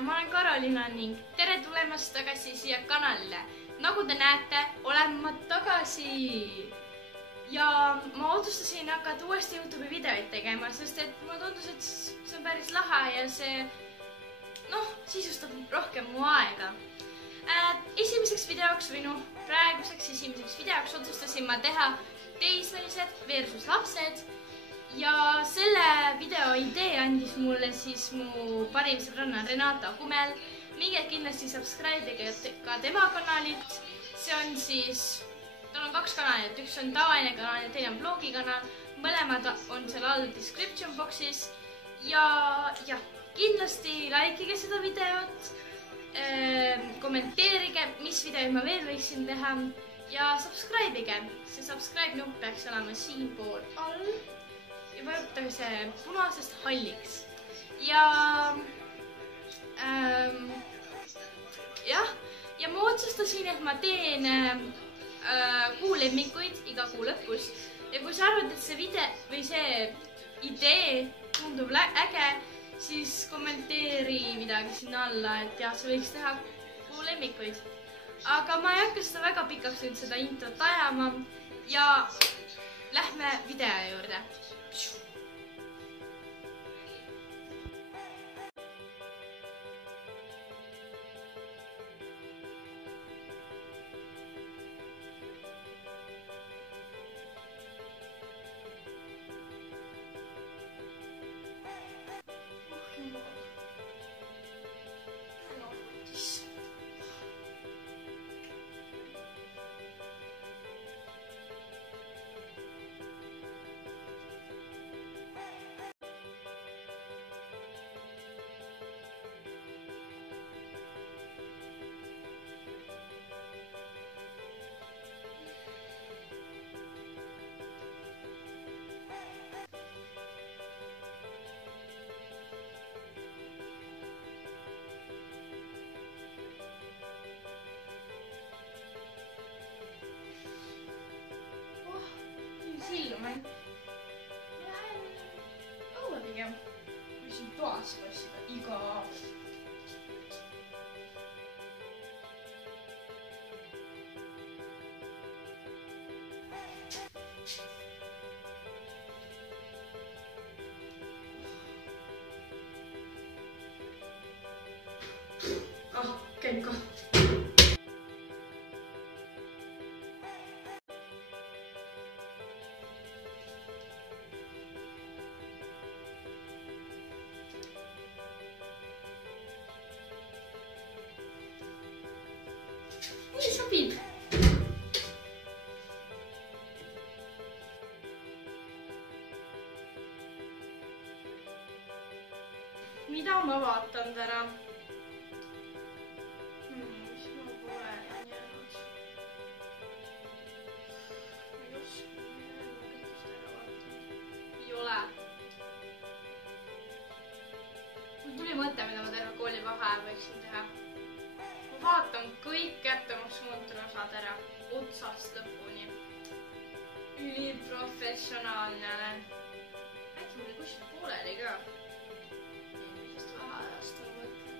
ma olen Karolina ning tere tulemast tagasi siia kanalile. Nagu te näete, olen ma tagasi ja ma otsustasin hakata uuesti YouTube'i videoid tegema, sest et mulle tundus, et see on päris lahe ja see sisustab rohkem mu aega. Esimeseks videoks või praeguseks esimeseks videoks otsustasin ma teha teismelised versus lapsed. Ja selle video idee andis mulle siis mu parim sõbranna Renata Kumel. Minge kindlasti subscribe'ige ka tema kanalit. See on siis, tal on 2 kanalit, üks on tavaline kanal ja teine on blogi kanal. Mõlemad on seal all description box'is. Ja kindlasti likeige seda videot, kommenteerige, mis videoid ma veel võiksin teha ja subscribe'ige. See subscribe nupp peaks olema siinpool all. Ja vajutage see punasest halliks. Ja ma otsustasin, et ma teen kuu lemmikuid iga kuu lõpus. Ja kui sa arvad, et see video või see idee tundub äge, siis kommenteeri midagi sinna alla, et jah, sa võiks teha kuu lemmikuid. Aga ma ei hakka seda väga pikaks nüüd seda introt ajama ja lähme video juurde. Silma. Ma lähen õue pigem. Või siin toas võrsida iga aasta. Käin ka. Nii sobib. Mida ma vaatan täna? Mis ma pole jäänud? Ma ei oska, ma kõigist ära vaatan. Ei ole. Mul tuli mõte, mida ma terve kooli vaheajal võiksin teha. Ma vaatan kõik kättemaksukontrosad ära otsast lõpuni. Üliprofessionaalne olen. Äkki mul kuskil pooleli ka. Eelmisest vaheajast on mõtlen.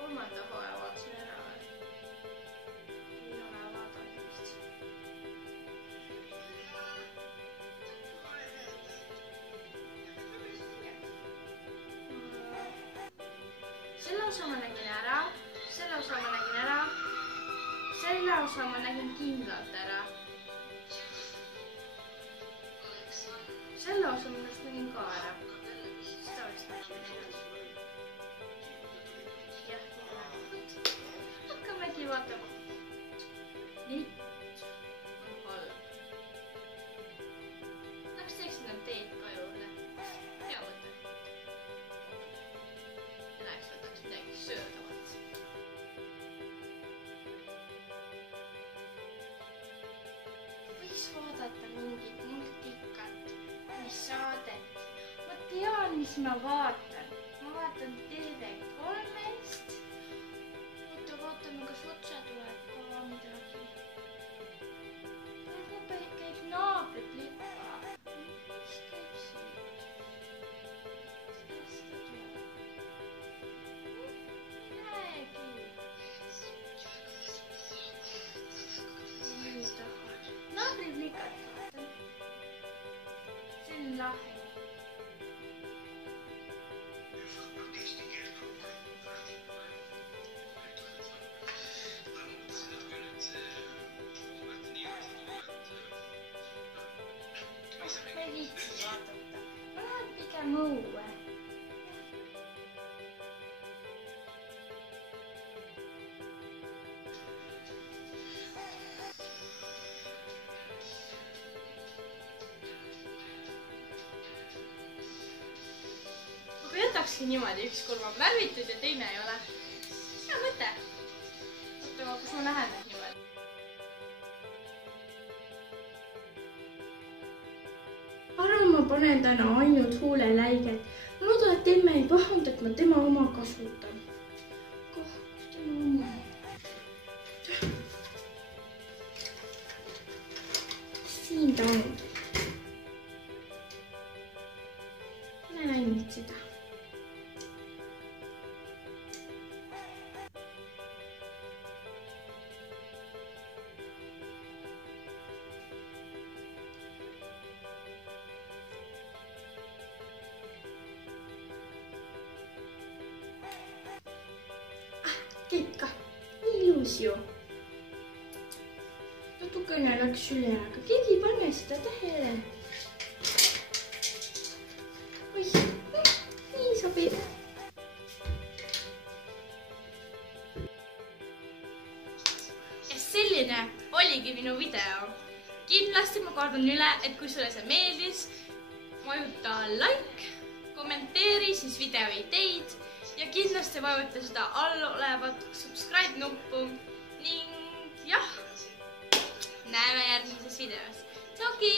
3. hooaja vaatasin ära või? Ei ole vaadanud vist. Selle osa ma nägin ära. Selle osa ma nägin ära. Selle osa ma nägin kindlalt ära. Selle osa ma nägin ka ära. Seda võiks nägin. Jah, hakkamegi vaatama. Nii. On halb. Läks teeksin nad teed ka juurde. Hea mõte. Ja läheks võtaks midagi söödavat. Võiks vaadata mingit multikat või saadet. Ma tean, mis ma vaatan. Ma vaatan TV3-st. Oota, vaatame, kas otse tuleb ka midagi. Praegu käib naabrit lipa. Mis käib siin? Sellest ta tuleb. lahe. Ma ei viitsi vaadata. Ma lähen pigem õue. Aga jätakski niimoodi, üks kulm on värvitud ja teine ei ole. Hea mõte. Oota, kas ma lähen nüüd niimoodi? Arvan, ma panen täna ainult huuleläiget. Ma loodan, et emme ei pahanda, et ma tema oma kasutan. Kus tema oma? Siin ta ongi. Panen ainult seda. Ikka, nii ilus ju. Natukene läks üle, aga keegi ei pane seda tähele. Oi, nii sobib. Ja selline oligi minu video. Kindlasti ma kordan üle, et kui sulle see meeldis, vajuta like, kommenteeri siis video ideid ja kindlasti vajuta seda all olevat subscribe nuppu ning jah, näeme järgmises videos. Tšauki!